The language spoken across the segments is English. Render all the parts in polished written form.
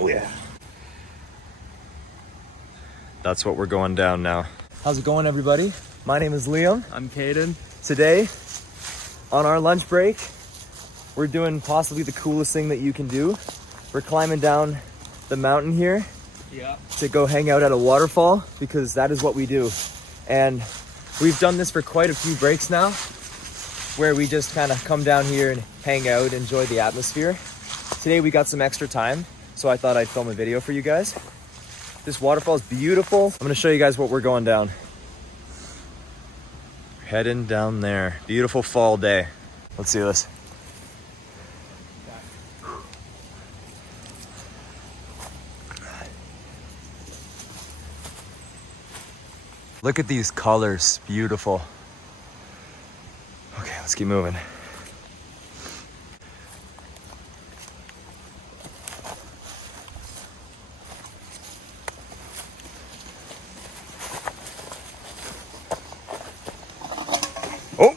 Oh yeah. That's what we're going down now. How's it going, everybody? My name is Liam. I'm Caden. Today, on our lunch break, we're doing possibly the coolest thing that you can do. We're climbing down the mountain here to go hang out at a waterfall, because that is what we do. And we've done this for quite a few breaks now, where we just kind of come down here and hang out, enjoy the atmosphere. Today we got some extra time, so I thought I'd film a video for you guys. This waterfall is beautiful. I'm gonna show you guys what we're going down. We're heading down there. Beautiful fall day. Let's do this. Look at these colors, beautiful. Okay, let's keep moving. Oh!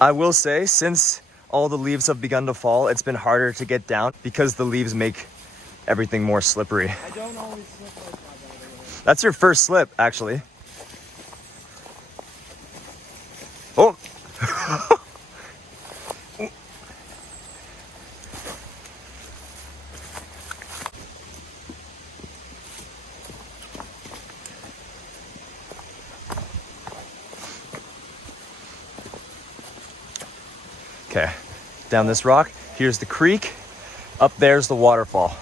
I will say, since all the leaves have begun to fall, it's been harder to get down because the leaves make everything more slippery. I don't always slip like that, by the way. That's your first slip, actually. Oh! Okay, down this rock, here's the creek. Up there's the waterfall.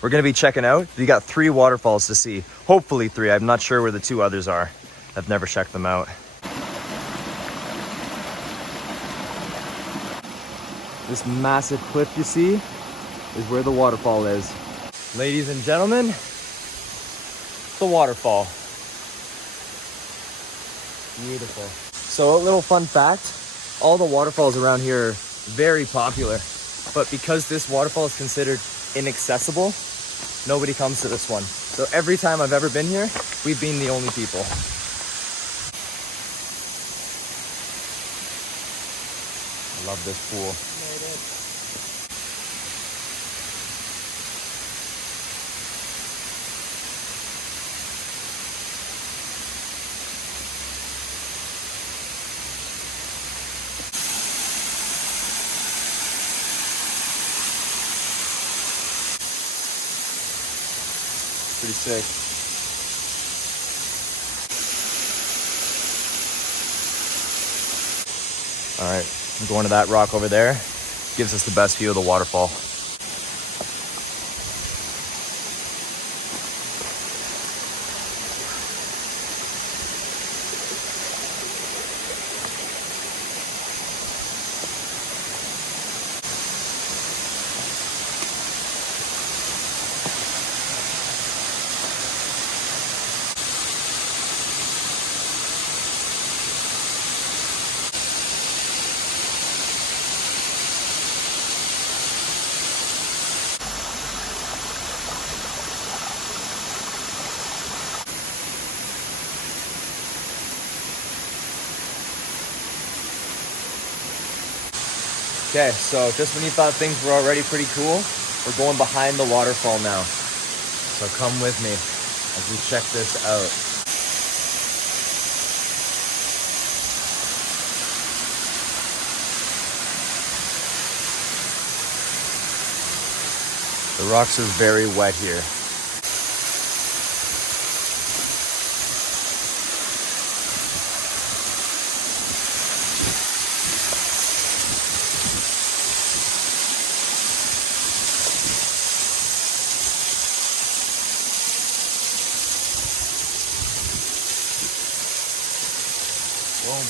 We're gonna be checking out. You got 3 waterfalls to see. Hopefully 3, I'm not sure where the 2 others are. I've never checked them out. This massive cliff you see is where the waterfall is. Ladies and gentlemen, the waterfall. Beautiful. So a little fun fact, all the waterfalls around here are very popular, but because this waterfall is considered inaccessible, nobody comes to this one. So every time I've ever been here, we've been the only people. I love this pool. Pretty sick. All right, I'm going to that rock over there. Gives us the best view of the waterfall. Okay, so just when you thought things were already pretty cool, we're going behind the waterfall now. So come with me as we check this out. The rocks are very wet here. Boom.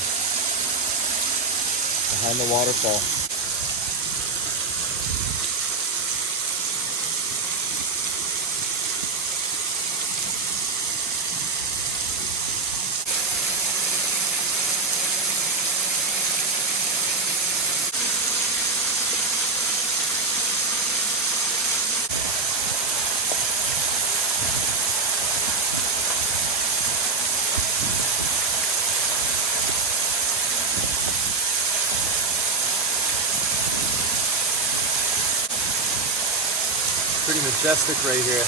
Behind the waterfall. Pretty majestic right here.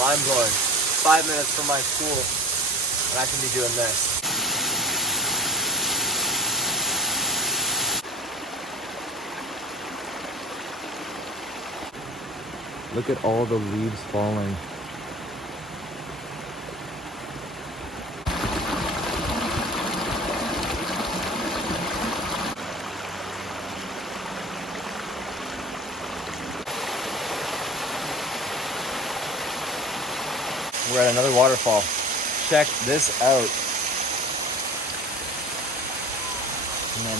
Mind blowing. 5 minutes from my school, and I can be doing this. Look at all the leaves falling. We're at another waterfall. Check this out. And then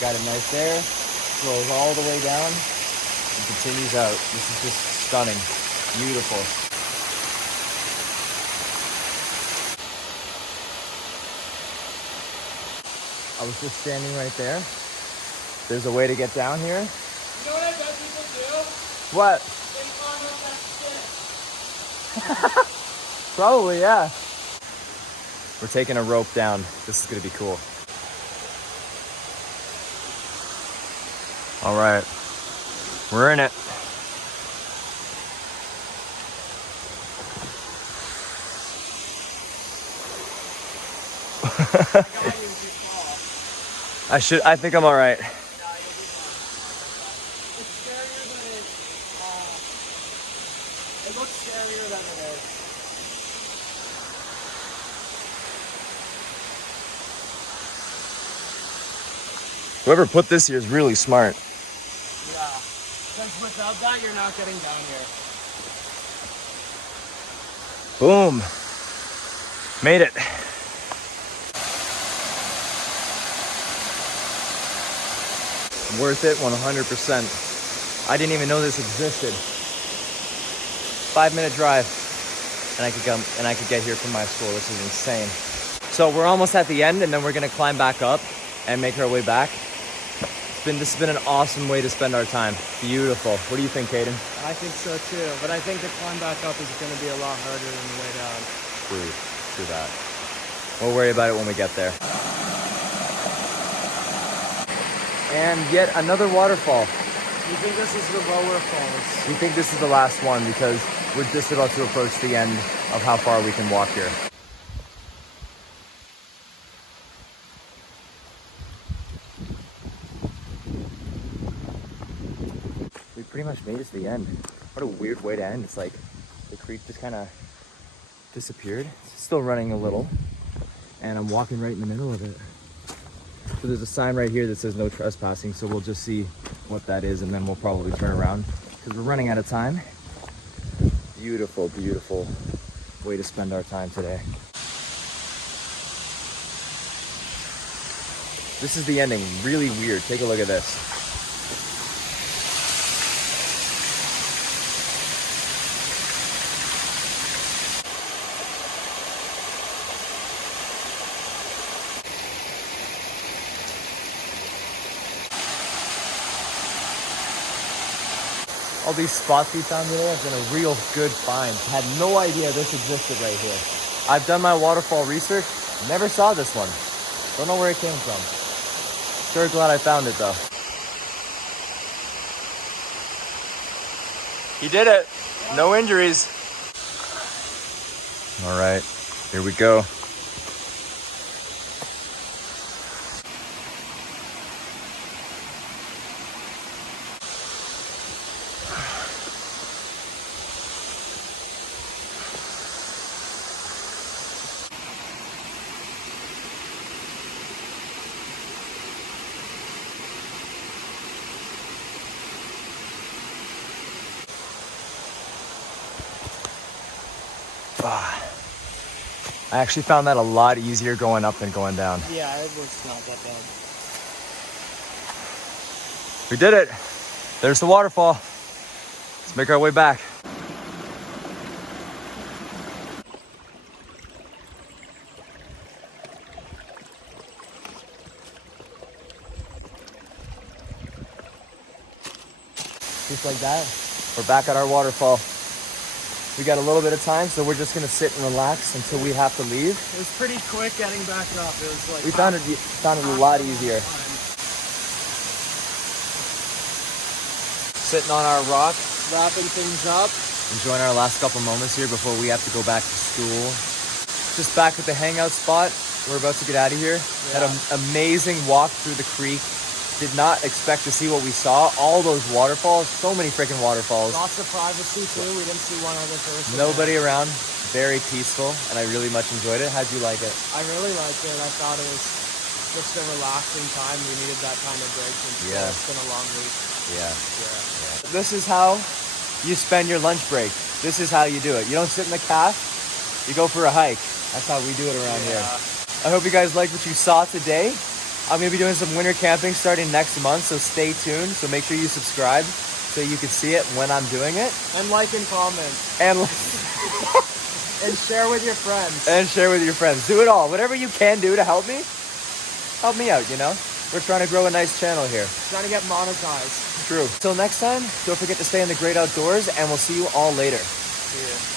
got it nice there. Flows all the way down and continues out. This is just stunning. Beautiful. I was just standing right there. There's a way to get down here. You know what I bet people do? What? They climb up that shit. Probably, yeah. We're taking a rope down. This is gonna be cool. All right, we're in it. I think I'm all right. It's scarier than it looks scarier than it is. Whoever put this here is really smart. Yeah. Because without that, you're not getting down here. Boom. Made it. Worth it 100%. I didn't even know this existed. 5-minute drive and I could get here from my school. This is insane. So we're almost at the end and then we're gonna climb back up and make our way back. This has been an awesome way to spend our time. Beautiful. What do you think, Caden? I think so too, but I think the climb back up is going to be a lot harder than the way down. True that. We'll worry about it when we get there. And yet another waterfall. You think this is the lower falls? We think this is the last one because we're just about to approach the end of how far we can walk here. We pretty much made it to the end. What a weird way to end. It's like the creek just kind of disappeared. It's still running a little. And I'm walking right in the middle of it. So there's a sign right here that says no trespassing. So we'll just see what that is and then we'll probably turn around because we're running out of time. Beautiful, beautiful way to spend our time today. This is the ending. Really weird. Take a look at this. All these spots we found today have been a real good find. Had no idea this existed right here. I've done my waterfall research, never saw this one. Don't know where it came from. Sure glad I found it though. He did it. No injuries. All right, here we go. I actually found that a lot easier going up than going down. Yeah, it was not that bad. We did it. There's the waterfall. Let's make our way back. Just like that, we're back at our waterfall. We got a little bit of time, so we're just gonna sit and relax until we have to leave. It was pretty quick getting back up. It was like We found it a lot easier. sitting on our rock, Wrapping things up. enjoying our last couple moments here before we have to go back to school. Just back at the hangout spot. We're about to get out of here. Had an amazing walk through the creek. Did not expect to see what we saw. All those waterfalls, so many freaking waterfalls. Lots of privacy too. We didn't see one other person. Nobody around. Very peaceful, and I really much enjoyed it. How'd you like it? I really liked it. I thought it was just a relaxing time. We needed that kind of break since it's been a long week. Yeah. This is how you spend your lunch break. This is how you do it. You don't sit in the calf. You go for a hike. That's how we do it around here. I hope you guys liked what you saw today. I'm going to be doing some winter camping starting next month, so stay tuned. So make sure you subscribe so you can see it when I'm doing it. And like and comment. And and share with your friends. And share with your friends. Do it all. Whatever you can do to help me out, you know? We're trying to grow a nice channel here. Trying to get monetized. True. Till next time, don't forget to stay in the great outdoors, and we'll see you all later. See ya.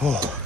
Oh.